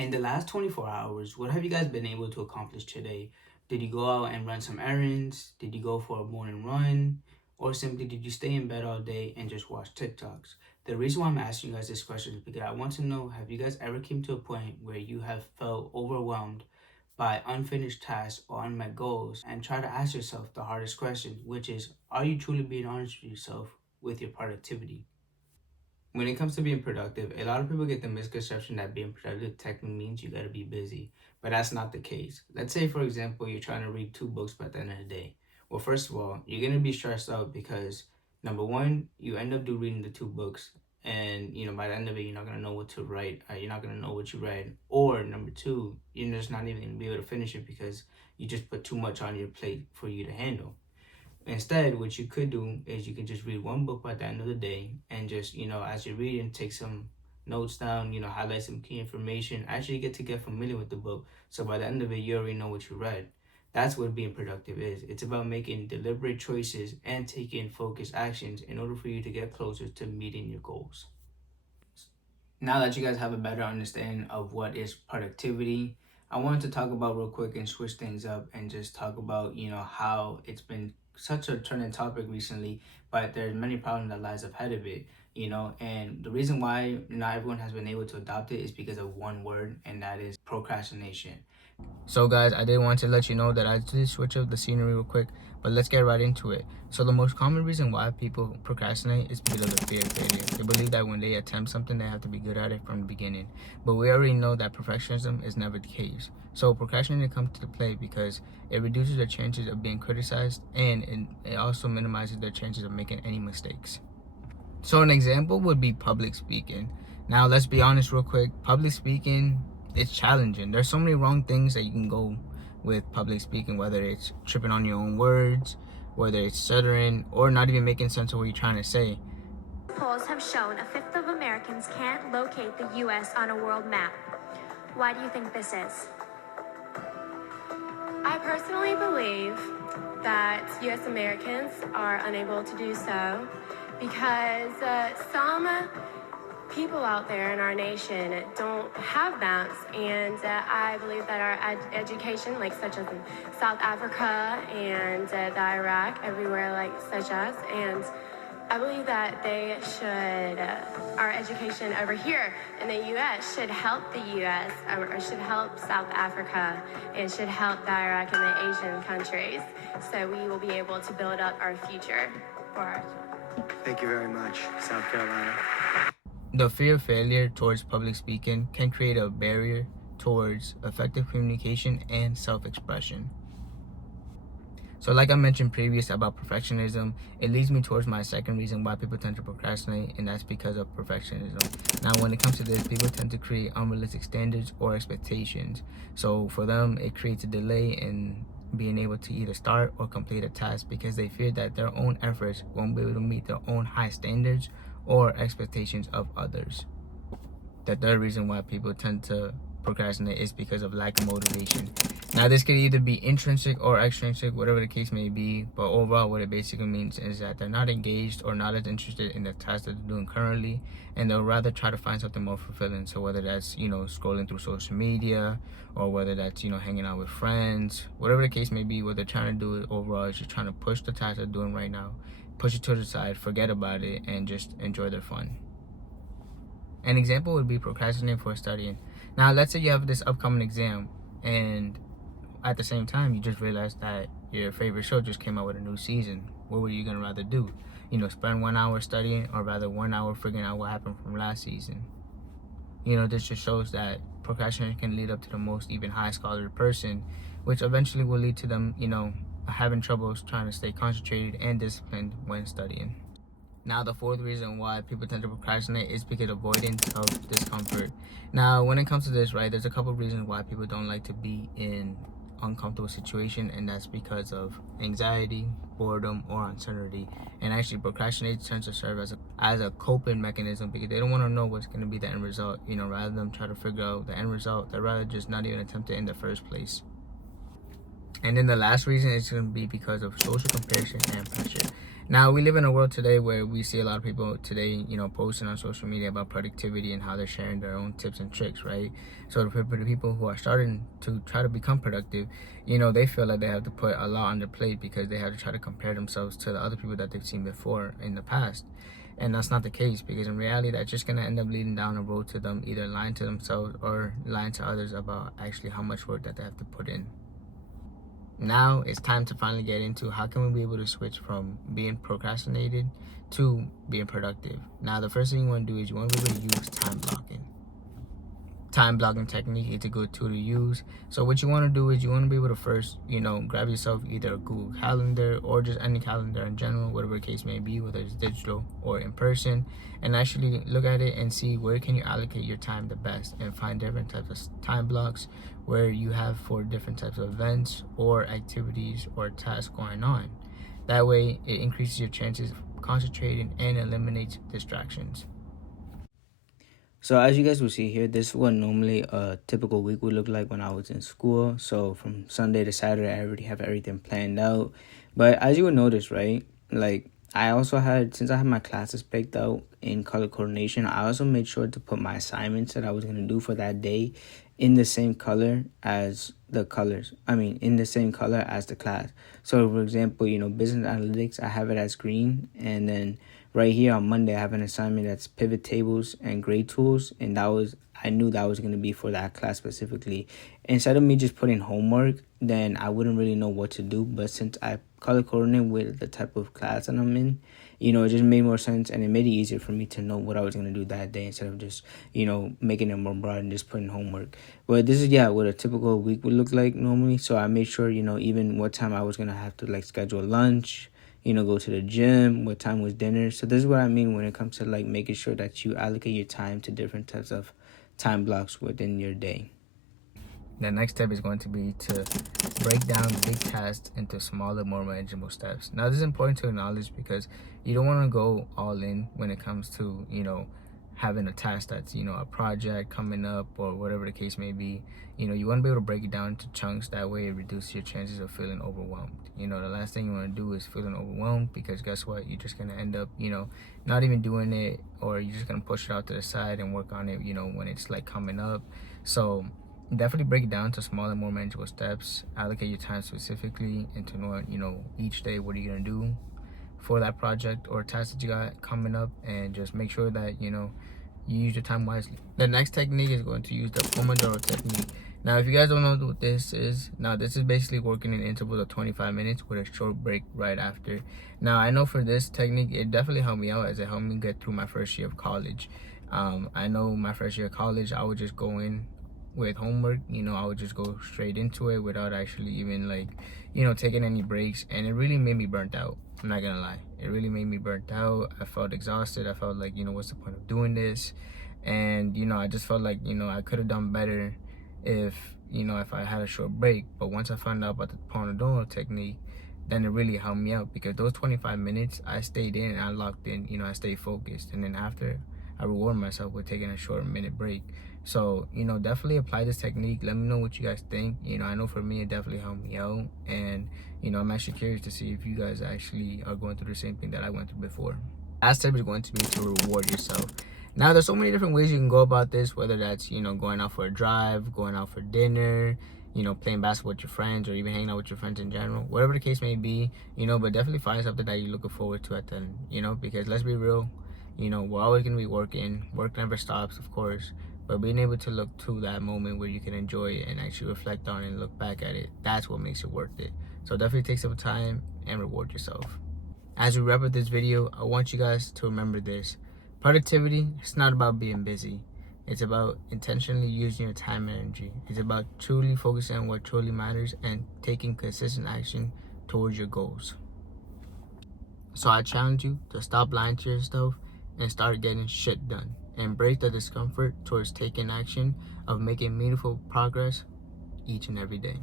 In the last 24 hours, what have you guys been able to accomplish today? Did you go out and run some errands? Did you go for a morning run? Or simply did you stay in bed all day and just watch TikToks? The reason why I'm asking you guys this question is because I want to know, have you guys ever came to a point where you have felt overwhelmed by unfinished tasks or unmet goals, and try to ask yourself the hardest question, which is, are you truly being honest with yourself with your productivity? When it comes to being productive, a lot of people get the misconception that being productive technically means you gotta be busy, but that's not the case. Let's say, for example, you're trying to read two books by the end of the day. Well, first of all, you're gonna be stressed out because number one, you end up reading the two books, and by the end of it, you're not gonna know what to write. You're not gonna know what you read. Or number two, you're just not even gonna be able to finish it because you just put too much on your plate for you to handle. Instead, what you could do is you can just read one book by the end of the day and just, as you're reading, take some notes down, highlight some key information, actually get familiar with the book. So by the end of it, you already know what you read. That's what being productive is. It's about making deliberate choices and taking focused actions in order for you to get closer to meeting your goals. Now that you guys have a better understanding of what is productivity, I wanted to talk about real quick and switch things up and just talk about, how it's been such a trending topic recently, but there's many problems that lies ahead of it, and the reason why not everyone has been able to adopt it is because of one word, and that is procrastination. So guys, I did want to let you know that I did switch up the scenery real quick, but let's get right into it. So the most common reason why people procrastinate is because of the fear of failure. They believe that when they attempt something, they have to be good at it from the beginning. But we already know that perfectionism is never the case. So procrastinating comes to play because it reduces their chances of being criticized, and it also minimizes their chances of making any mistakes. So an example would be public speaking. Now let's be honest real quick, public speaking, it's challenging. There's so many wrong things that you can go with public speaking, whether it's tripping on your own words, whether it's stuttering, or not even making sense of what you're trying to say. Polls have shown a fifth of Americans can't locate the U.S. on a world map. Why do you think this is? I personally believe that U.S. Americans are unable to do so because some people out there in our nation don't have maps, and I believe that our education, such as in South Africa and the Iraq, everywhere such as, and I believe that they should, our education over here in the U.S. should help the U.S. or should help South Africa and should help the Iraq and the Asian countries, so we will be able to build up our future for our children. Thank you very much, South Carolina. The fear of failure towards public speaking can create a barrier towards effective communication and self-expression. So like I mentioned previous about perfectionism, it leads me towards my second reason why people tend to procrastinate, and that's because of perfectionism. Now when it comes to this, people tend to create unrealistic standards or expectations. So for them, it creates a delay in being able to either start or complete a task because they fear that their own efforts won't be able to meet their own high standards or expectations of others. The third reason why people tend to procrastinate is because of lack of motivation. Now this could either be intrinsic or extrinsic, whatever the case may be, but overall what it basically means is that they're not engaged or not as interested in the task that they're doing currently, and they'll rather try to find something more fulfilling. So whether that's scrolling through social media, or whether that's hanging out with friends, whatever the case may be, what they're trying to do overall is just trying to push the task they're doing right now, push it to the side, forget about it, and just enjoy their fun. An example would be procrastinating for studying. Now let's say you have this upcoming exam, and at the same time you just realized that your favorite show just came out with a new season. What were you gonna rather do? Spend 1 hour studying, or rather 1 hour figuring out what happened from last season? This just shows that procrastination can lead up to the most even high scholar person, which eventually will lead to them having troubles trying to stay concentrated and disciplined when studying. Now the fourth reason why people tend to procrastinate is because of avoidance of discomfort. Now when it comes to this, right, there's a couple of reasons why people don't like to be in uncomfortable situation, and that's because of anxiety, boredom, or uncertainty. And actually procrastination tends to serve as a coping mechanism because they don't want to know what's going to be the end result. Rather than try to figure out the end result, they'd rather just not even attempt it in the first place. And then the last reason is going to be because of social comparison and pressure. Now, we live in a world today where we see a lot of people today, posting on social media about productivity and how they're sharing their own tips and tricks, right? So the people who are starting to try to become productive, they feel like they have to put a lot on their plate because they have to try to compare themselves to the other people that they've seen before in the past. And that's not the case, because in reality, that's just going to end up leading down a road to them either lying to themselves or lying to others about actually how much work that they have to put in. Now it's time to finally get into how can we be able to switch from being procrastinated to being productive. Now, the first thing you want to do is you want to be able to use time blocking. Time blocking technique is a good tool to use. So what you want to do is you want to be able to first, grab yourself either a Google Calendar or just any calendar in general, whatever the case may be, whether it's digital or in person, and actually look at it and see where can you allocate your time the best, and find different types of time blocks where you have for different types of events or activities or tasks going on. That way it increases your chances of concentrating and eliminates distractions. So as you guys will see here, this is what normally a typical week would look like when I was in school. So from Sunday to Saturday, I already have everything planned out. But as you would notice, right, like I also had, since I had my classes picked out in color coordination, I also made sure to put my assignments that I was going to do for that day in the same color as the colors. In the same color as the class. So for example, business analytics, I have it as green, and then right here on Monday, I have an assignment that's pivot tables and grade tools, and I knew that was going to be for that class specifically. Instead of me just putting homework, then I wouldn't really know what to do. But since I color coordinate with the type of class that I'm in, it just made more sense, and it made it easier for me to know what I was going to do that day instead of just, making it more broad and just putting homework. But this is, what a typical week would look like normally. So I made sure, even what time I was going to have to, schedule lunch, go to the gym, what time was dinner. So this is what I mean when it comes to making sure that you allocate your time to different types of time blocks within your day. The next step is going to be to break down big tasks into smaller, more manageable steps. Now, this is important to acknowledge because you don't want to go all in when it comes to, having a task that's, a project coming up or whatever the case may be. You want to be able to break it down into chunks. That way it reduces your chances of feeling overwhelmed. The last thing you want to do is feeling overwhelmed, because guess what? You're just going to end up, not even doing it, or you're just going to push it out to the side and work on it, when it's coming up. So definitely break it down to smaller, more manageable steps. Allocate your time specifically into knowing, each day what are you going to do for that project or task that you got coming up, and just make sure that, you use your time wisely. The next technique is going to use the Pomodoro technique. Now, if you guys don't know what this is, this is basically working in intervals of 25 minutes with a short break right after. Now, I know for this technique, it definitely helped me out as it helped me get through my first year of college. I know my first year of college, I would just go in with homework, I would just go straight into it without actually even taking any breaks, and it really made me burnt out. I'm not gonna lie, it really made me burnt out. I felt exhausted. I felt like, what's the point of doing this? And I just felt like, I could have done better if I had a short break. But once I found out about the Pomodoro technique, then it really helped me out, because those 25 minutes I stayed in and I locked in, I stayed focused, and then after I reward myself with taking a short minute break. So, definitely apply this technique. Let me know what you guys think. I know for me, it definitely helped me out. And, I'm actually curious to see if you guys actually are going through the same thing that I went through before. Last step is going to be to reward yourself. Now, there's so many different ways you can go about this, whether that's, going out for a drive, going out for dinner, playing basketball with your friends, or even hanging out with your friends in general. Whatever the case may be, but definitely find something that you're looking forward to at the end, because let's be real, we're always going to be working. Work never stops, of course. But being able to look to that moment where you can enjoy it and actually reflect on it and look back at it, that's what makes it worth it. So definitely take some time and reward yourself. As we wrap up this video, I want you guys to remember this. Productivity, it's not about being busy. It's about intentionally using your time and energy. It's about truly focusing on what truly matters and taking consistent action towards your goals. So I challenge you to stop lying to yourself and start getting shit done. Embrace the discomfort towards taking action of making meaningful progress each and every day.